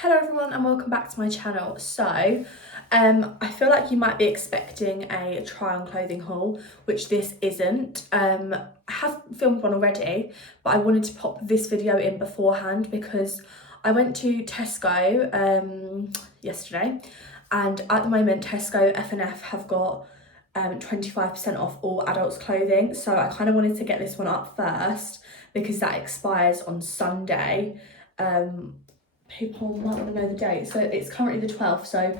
Hello everyone and welcome back to my channel. I feel like you might be expecting a try on clothing haul, which this isn't. I have filmed one already, but I wanted to pop this video in beforehand because I went to Tesco yesterday, and at the moment Tesco F&F have got 25% off all adults clothing, so I kind of wanted to get this one up first because that expires on Sunday. People might want to know the date. So it's currently the 12th, so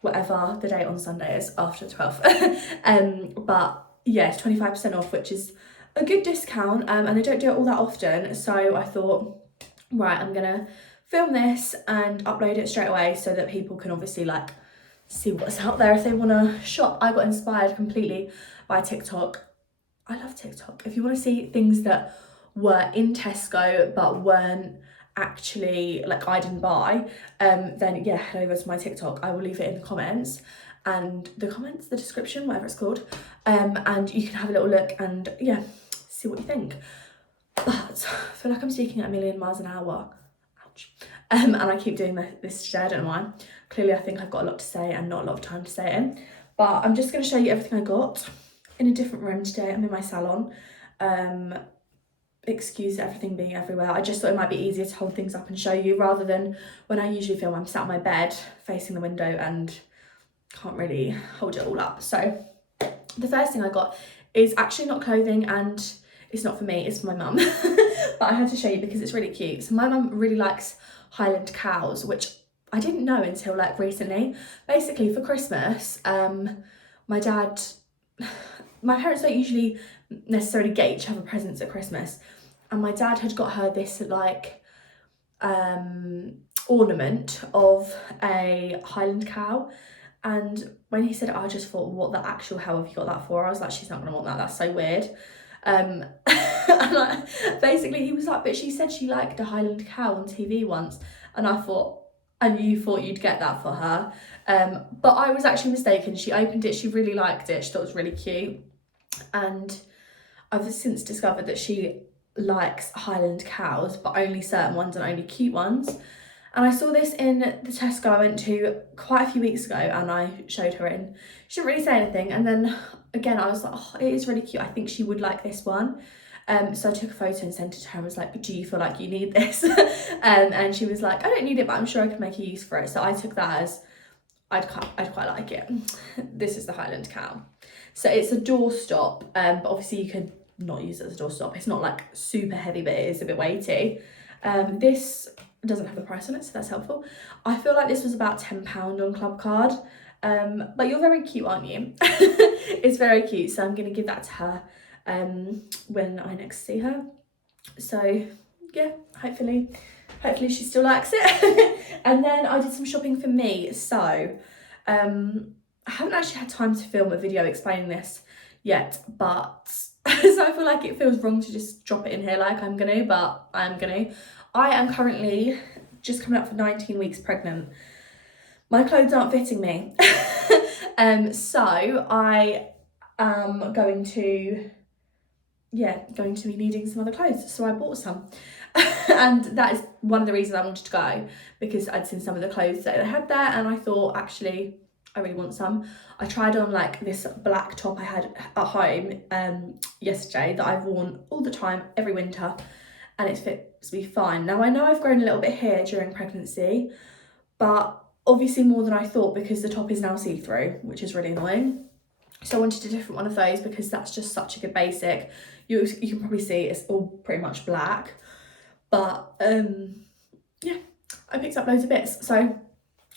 whatever the date on Sunday is after the 12th. But yeah, it's 25% off, which is a good discount, and they don't do it all that often. So I thought, right, I'm gonna film this and upload it straight away so that people can obviously like see what's out there if they want to shop. I got inspired completely by TikTok. I love TikTok. If you want to see things that were in Tesco but weren't actually, like, I didn't buy, then yeah, head over to my TikTok. I will leave it in the comments, the description, whatever it's called, and you can have a little look and yeah, see what you think. But I feel like I'm speaking at a million miles an hour. Ouch. And I keep doing this today, I don't know why. Clearly I think I've got a lot to say and not a lot of time to say it in, but I'm just going to show you everything I got in a different room today. I'm in my salon. Excuse everything being everywhere. I just thought it might be easier to hold things up and show you rather than when I usually film I'm sat on my bed facing the window and can't really hold it all up. So the first thing I got is actually not clothing and it's not for me, it's for my mum. But I had to show you because it's really cute. So my mum really likes Highland cows, which I didn't know until like recently. Basically for Christmas, my parents don't usually necessarily get each other presents at Christmas, and my dad had got her this like ornament of a Highland cow, and when he said it, I just thought, what the actual hell have you got that for? I was like, she's not gonna want that, that's so weird. And basically he was like, but she said she liked a Highland cow on TV once, and I thought, and you thought you'd get that for her, but I was actually mistaken. She opened it, she really liked it, she thought it was really cute, and I've since discovered that she likes Highland cows, but only certain ones and only cute ones. And I saw this in the Tesco I went to quite a few weeks ago, and I showed her it, and she didn't really say anything. And then again, I was like, oh, it is really cute. I think she would like this one. So I took a photo and sent it to her and was like, do you feel like you need this? And she was like, I don't need it, but I'm sure I could make a use for it. So I took that as, I'd quite like it. This is the Highland cow. So it's a doorstop, but obviously you could not use it as a doorstop. It's not like super heavy, but it is a bit weighty. This doesn't have the price on it, so that's helpful. I feel like this was about £10 on Clubcard, but you're very cute, aren't you? It's very cute, so I'm going to give that to her when I next see her. So yeah, hopefully she still likes it. And then I did some shopping for me. So I haven't actually had time to film a video explaining this yet, but so I feel like it feels wrong to just drop it in here like I'm gonna, but I am gonna. I am currently just coming up for 19 weeks pregnant. My clothes aren't fitting me. So I am going to be needing some other clothes. So I bought some. And that is one of the reasons I wanted to go, because I'd seen some of the clothes that they had there and I thought, actually, I really want some. I tried on like this black top I had at home yesterday that I've worn all the time, every winter, and it fits me fine. Now I know I've grown a little bit here during pregnancy, but obviously more than I thought because the top is now see-through, which is really annoying. So I wanted a different one of those because that's just such a good basic. You can probably see it's all pretty much black, but yeah, I picked up loads of bits. So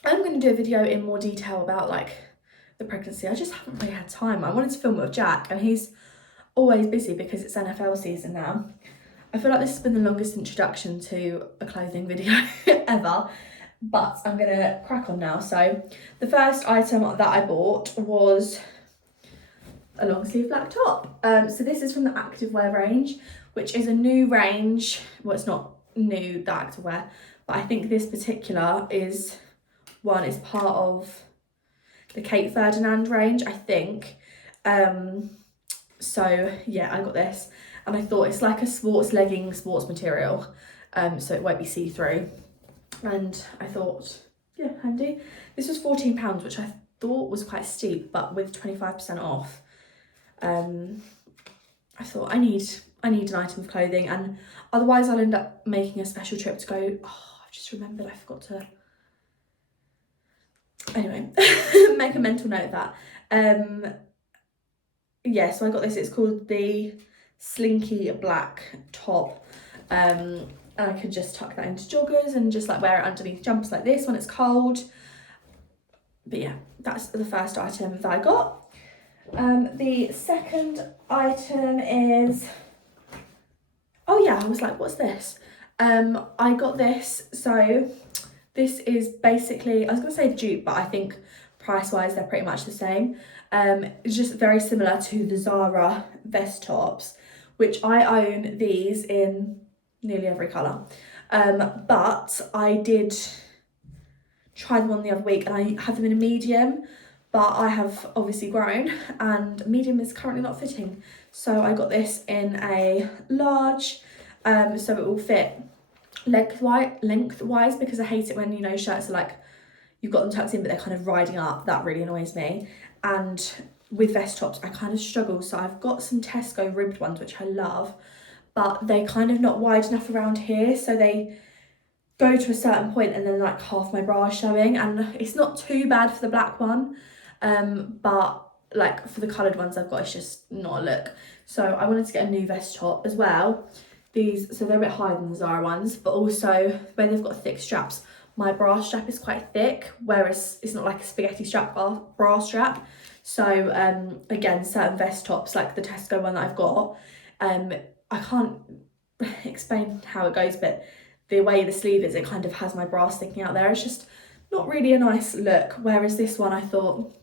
I'm going to do a video in more detail about like the pregnancy. I just haven't really had time. I wanted to film it with Jack and he's always busy because it's NFL season now. I feel like this has been the longest introduction to a clothing video ever, but I'm going to crack on now. So the first item that I bought was a long sleeve black top. So this is from the activewear range, which is a new range. Well, it's not new, the activewear, but I think this particular is part of the Kate Ferdinand range, I think. So yeah, I got this and I thought it's like a sports legging, sports material, so it won't be see-through, and I thought, yeah, handy. This was £14, which I thought was quite steep, but with 25% off, I thought I need an item of clothing, and otherwise I'll end up making a special trip to go. Oh, I've just remembered I forgot to. Anyway, make a mental note of that. Yeah, so I got this. It's called the Slinky Black top. And I could just tuck that into joggers and just like wear it underneath jumpers like this when it's cold. But yeah, that's the first item that I got. The second item is, oh yeah, I was like, what's this? I got this, so this is basically, I was gonna say dupe, but I think price-wise they're pretty much the same. It's just very similar to the Zara vest tops, which I own these in nearly every colour. But I did try them on the other week and I had them in a medium, but I have obviously grown and medium is currently not fitting. So I got this in a large, so it will fit lengthwise, because I hate it when, you know, shirts are like, you've got them tucked in but they're kind of riding up. That really annoys me. And with vest tops I kind of struggle, so I've got some Tesco ribbed ones which I love, but they're kind of not wide enough around here, so they go to a certain point and then like half my bra is showing, and it's not too bad for the black one, but like for the coloured ones I've got, it's just not a look. So I wanted to get a new vest top as well. These, so they're a bit higher than the Zara ones, but also where they've got thick straps, my bra strap is quite thick, whereas it's not like a spaghetti strap bra strap. So again, certain vest tops like the Tesco one that I've got, I can't explain how it goes, but the way the sleeve is, it kind of has my bra sticking out there. It's just not really a nice look. Whereas this one, I thought,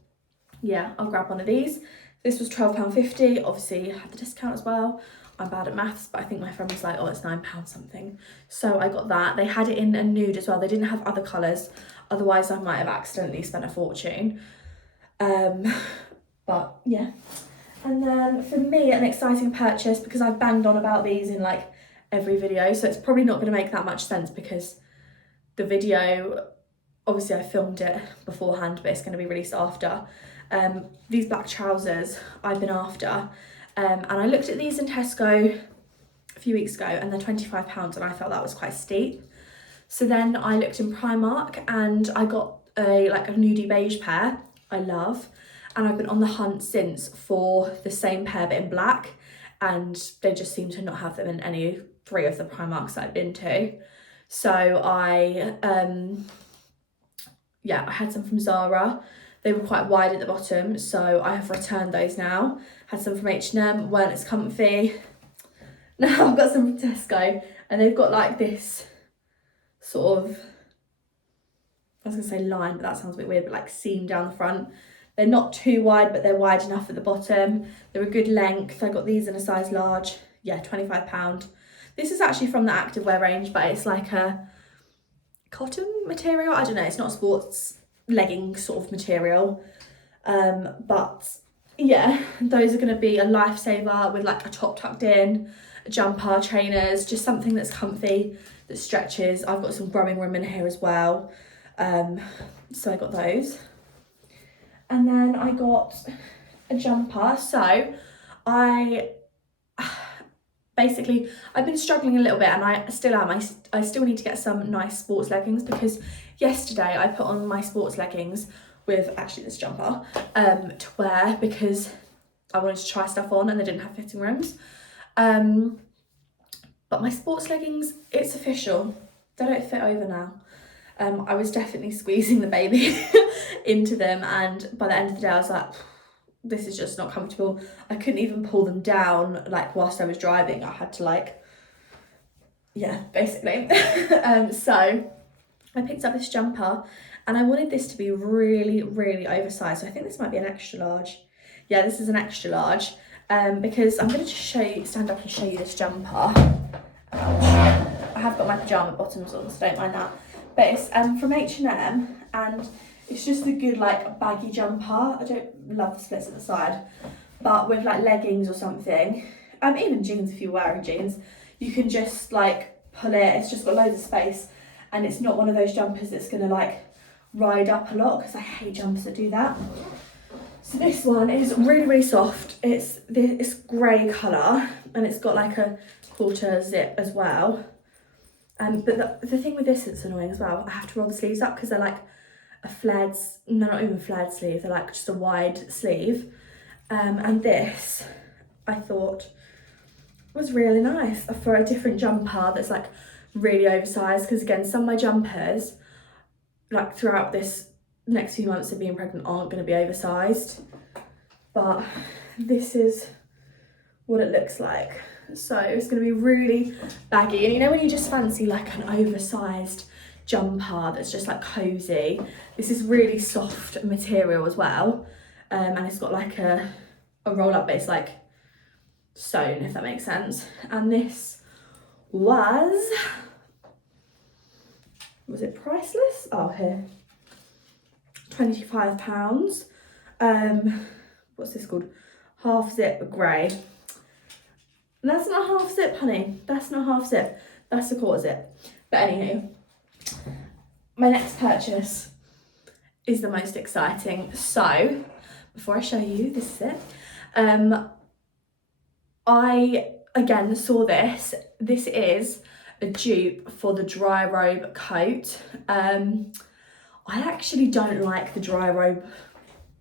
yeah, I'll grab one of these. This was £12.50. Obviously, I had the discount as well. I'm bad at maths, but I think my friend was like, oh, it's £9 something. So I got that. They had it in a nude as well. They didn't have other colours. Otherwise, I might have accidentally spent a fortune. But yeah. And then for me, an exciting purchase, because I've banged on about these in like every video, so it's probably not going to make that much sense because the video, obviously I filmed it beforehand, but it's going to be released after. These black trousers I've been after, and I looked at these in Tesco a few weeks ago and they're £25 and I felt that was quite steep. So then I looked in Primark and I got a nudie beige pair I love, and I've been on the hunt since for the same pair but in black, and they just seem to not have them in any 3 of the Primarks that I've been to. So I had some from Zara. They were quite wide at the bottom, so I have returned those now. Had some from H&M, weren't as comfy. Now I've got some from Tesco, and they've got like this sort of, I was gonna say line, but that sounds a bit weird, but like seam down the front. They're not too wide, but they're wide enough at the bottom. They're a good length. I got these in a size large. Yeah, £25. This is actually from the activewear range, but it's like a cotton material. I don't know, it's not a sports legging sort of material. But yeah, those are going to be a lifesaver with like a top tucked in, a jumper, trainers, just something that's comfy, that stretches. I've got some growing room in here as well. So I got those. And then I got a jumper. So I've been struggling a little bit, and I still am. I still need to get some nice sports leggings, because yesterday I put on my sports leggings with actually this jumper to wear because I wanted to try stuff on and they didn't have fitting rooms. But my sports leggings, it's official, they don't fit over now. I was definitely squeezing the baby into them, and by the end of the day I was like, this is just not comfortable. I couldn't even pull them down like whilst I was driving. I had to basically. So I picked up this jumper, and I wanted this to be really, really oversized. So I think this might be an extra large. Yeah, this is an extra large, because I'm going to just stand up and show you this jumper. I have got my pyjama bottoms on, so don't mind that. But it's from H&M, and it's just a good like baggy jumper. I don't love the slits at the side, but with like leggings or something, even jeans, if you're wearing jeans, you can just like pull it. It's just got loads of space, and it's not one of those jumpers that's gonna like ride up a lot, because I hate jumpers that do that. So this one is really, really soft. It's this grey colour, and it's got like a quarter zip as well. But the thing with this that's annoying as well, I have to roll the sleeves up because they're like a flared, no, not even flared sleeve, they're like just a wide sleeve. And this, I thought, was really nice for a different jumper that's like really oversized, because again, some of my jumpers, like throughout this next few months of being pregnant, aren't going to be oversized, but this is what it looks like. So it's going to be really baggy, and you know when you just fancy like an oversized jumper that's just like cozy, this is really soft material as well, and it's got like a roll up base, like sewn, if that makes sense. And this was it priceless? Oh, here, £25. What's this called? Half zip grey. That's not half zip, honey. That's not half zip. That's a quarter zip. But anywho, my next purchase is the most exciting. So before I show you, this is it. I again saw this. This is a dupe for the dry robe coat. I actually don't like the dry robe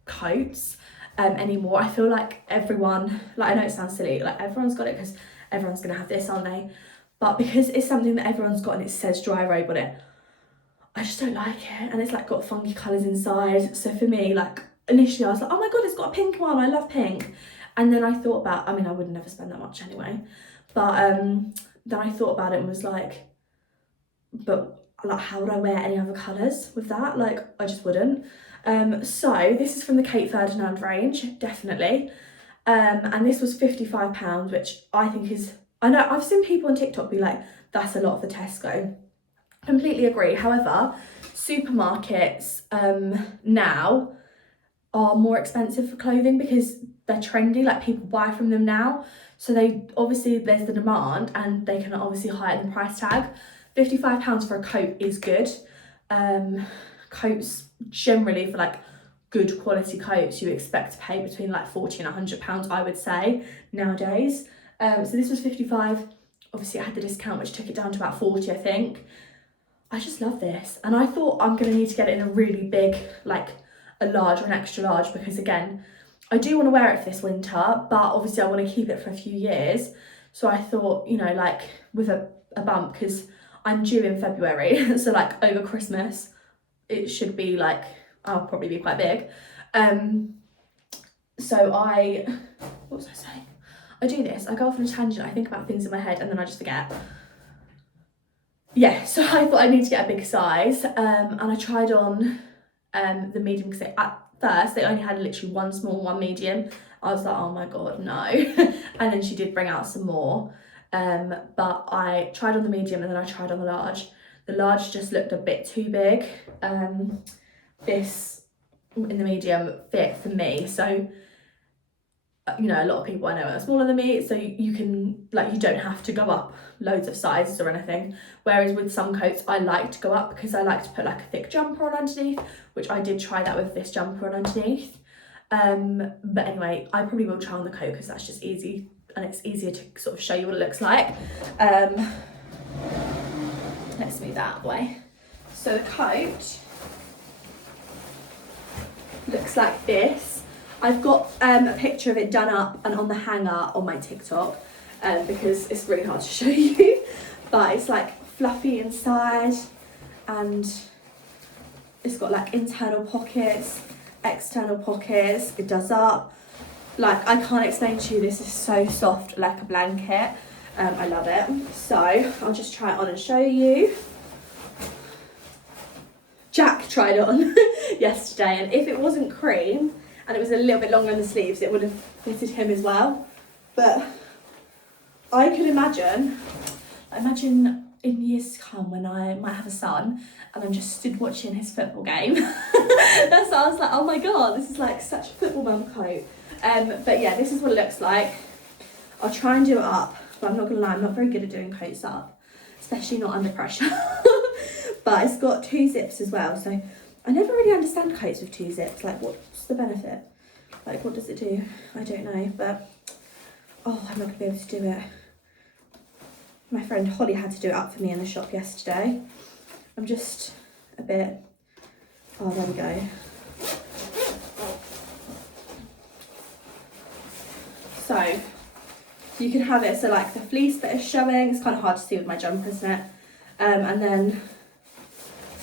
coats anymore. I feel like everyone, like, I know it sounds silly, like everyone's got it because everyone's gonna have this, aren't they? But because it's something that everyone's got and it says dry robe on it, I just don't like it. And it's like got funky colours inside. So for me, like initially I was like, oh my god, it's got a pink one, I love pink. And then I thought about, I mean, I would never spend that much anyway, but then I thought about it and was like, but like, how would I wear any other colours with that? Like, I just wouldn't. So this is from the Kate Ferdinand range, definitely. And this was £55, which I think is, I know I've seen people on TikTok be like, that's a lot for Tesco. Completely agree. However, supermarkets now are more expensive for clothing because they're trendy, like people buy from them now. So they obviously, there's the demand and they can obviously heighten the price tag. £55 for a coat is good. Coats generally, for like good quality coats, you expect to pay between like £40 and £100, I would say, nowadays. So this was 55. Obviously I had the discount which took it down to about 40, I think. I just love this, and I thought I'm gonna need to get it in a really big, like a large or an extra large, because again, I do want to wear it for this winter, but obviously I want to keep it for a few years. So I thought, you know, like with a bump, because I'm due in February, so like over Christmas it should be like, I'll probably be quite big. So what was I saying? I do this, I go off on a tangent, I think about things in my head and then I just forget. Yeah, so I thought I need to get a big size, and I tried on the medium, because at first they only had literally one small, one medium. I was like, oh my god, no. And then she did bring out some more, but I tried on the medium and then I tried on the large. The large just looked a bit too big. This in the medium fit for me, so you know, a lot of people I know are smaller than me, so you can, like, you don't have to go up loads of sizes or anything. Whereas with some coats I like to go up because I like to put like a thick jumper on underneath, which I did try that with this jumper on underneath. But anyway, I probably will try on the coat because that's just easy and it's easier to sort of show you what it looks like. Let's move that out of the way. So the coat looks like this. I've got a picture of it done up and on the hanger on my TikTok, because it's really hard to show you, but it's like fluffy inside and it's got like internal pockets, external pockets, it does up. Like, I can't explain to you, this is so soft, like a blanket. I love it. So I'll just try it on and show you. Jack tried it on yesterday, and if it wasn't cream and it was a little bit longer in the sleeves, it would have fitted him as well. But I could imagine in years to come when I might have a son and I'm just stood watching his football game. That's why I was like, oh my god, this is like such a football mum coat. But yeah, this is what it looks like. I'll try and do it up, but I'm not gonna lie, I'm not very good at doing coats up, especially not under pressure. but it's got 2 zips as well, so I never really understand coats with 2 zips. Like, what's the benefit? Like, what does it do? I don't know, but oh, I'm not gonna be able to do it. My friend Holly had to do it up for me in the shop yesterday. I'm just a bit, oh, there we go. So you can have it so like the fleece bit is showing. It's kind of hard to see with my jumper, isn't it? And then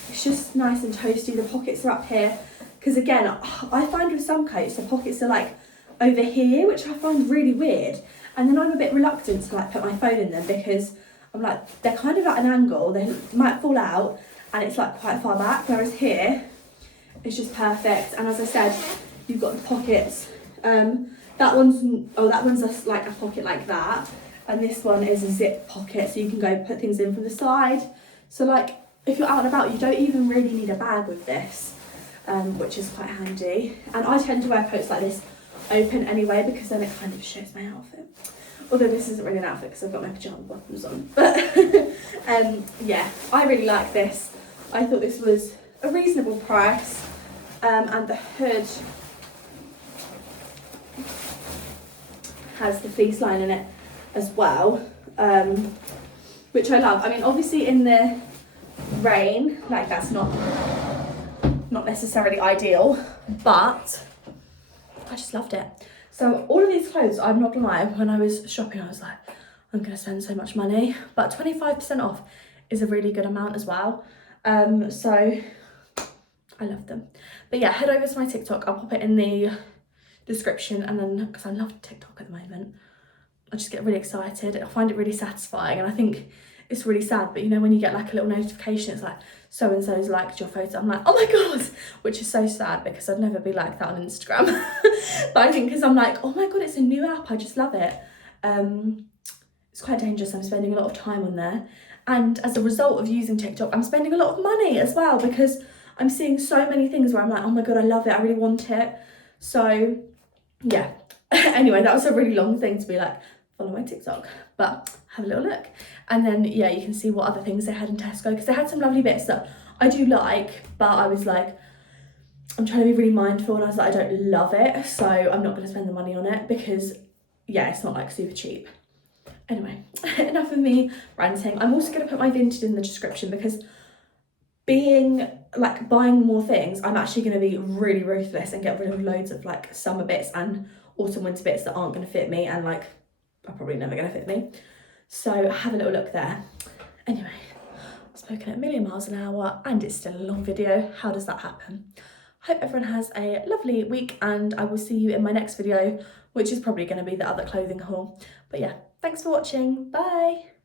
it's just nice and toasty. The pockets are up here, because again, I find with some coats the pockets are like over here, which I find really weird. And then I'm a bit reluctant to like put my phone in them, because I'm like, they're kind of at an angle, they might fall out, and it's like quite far back, whereas here it's just perfect. And as I said, you've got the pockets. That one's just like a pocket like that, and this one is a zip pocket, so you can go put things in from the side. So like, if you're out and about, you don't even really need a bag with this, which is quite handy. And I tend to wear coats like this open anyway, because then it kind of shows my outfit. Although this isn't really an outfit because I've got my pyjama bottoms on. But yeah, I really like this. I thought this was a reasonable price. And the hood has the fleece line in it as well, which I love. I mean, obviously in the rain, like that's not necessarily ideal, but I just loved it. So all of these clothes, I'm not gonna lie, when I was shopping, I was like, I'm gonna spend so much money, but 25% off is a really good amount as well. So I love them. But yeah, head over to my TikTok. I'll pop it in the description, and then, because I love TikTok at the moment, I just get really excited. I find it really satisfying, and I think it's really sad, but you know when you get like a little notification, it's like so and so's liked your photo, I'm like, oh my god, which is so sad because I'd never be like that on Instagram. But I think because I'm like, oh my god, it's a new app, I just love it. It's quite dangerous. I'm spending a lot of time on there, and as a result of using TikTok, I'm spending a lot of money as well, because I'm seeing so many things where I'm like, oh my god, I love it, I really want it. So yeah. Anyway, that was a really long thing to be like, follow my TikTok, but have a little look. And then yeah, you can see what other things they had in Tesco, because they had some lovely bits that I do like, but I was like, I'm trying to be really mindful, and I was like, I don't love it, so I'm not going to spend the money on it, because yeah, it's not like super cheap. Anyway, enough of me ranting. I'm also going to put my Vinted in the description, because being like buying more things, I'm actually going to be really ruthless and get rid of loads of like summer bits and autumn winter bits that aren't going to fit me, and like are probably never going to fit me. So have a little look there. Anyway, I've spoken at a million miles an hour and it's still a long video. How does that happen? Hope everyone has a lovely week, and I will see you in my next video, which is probably going to be the other clothing haul. But yeah, thanks for watching. Bye.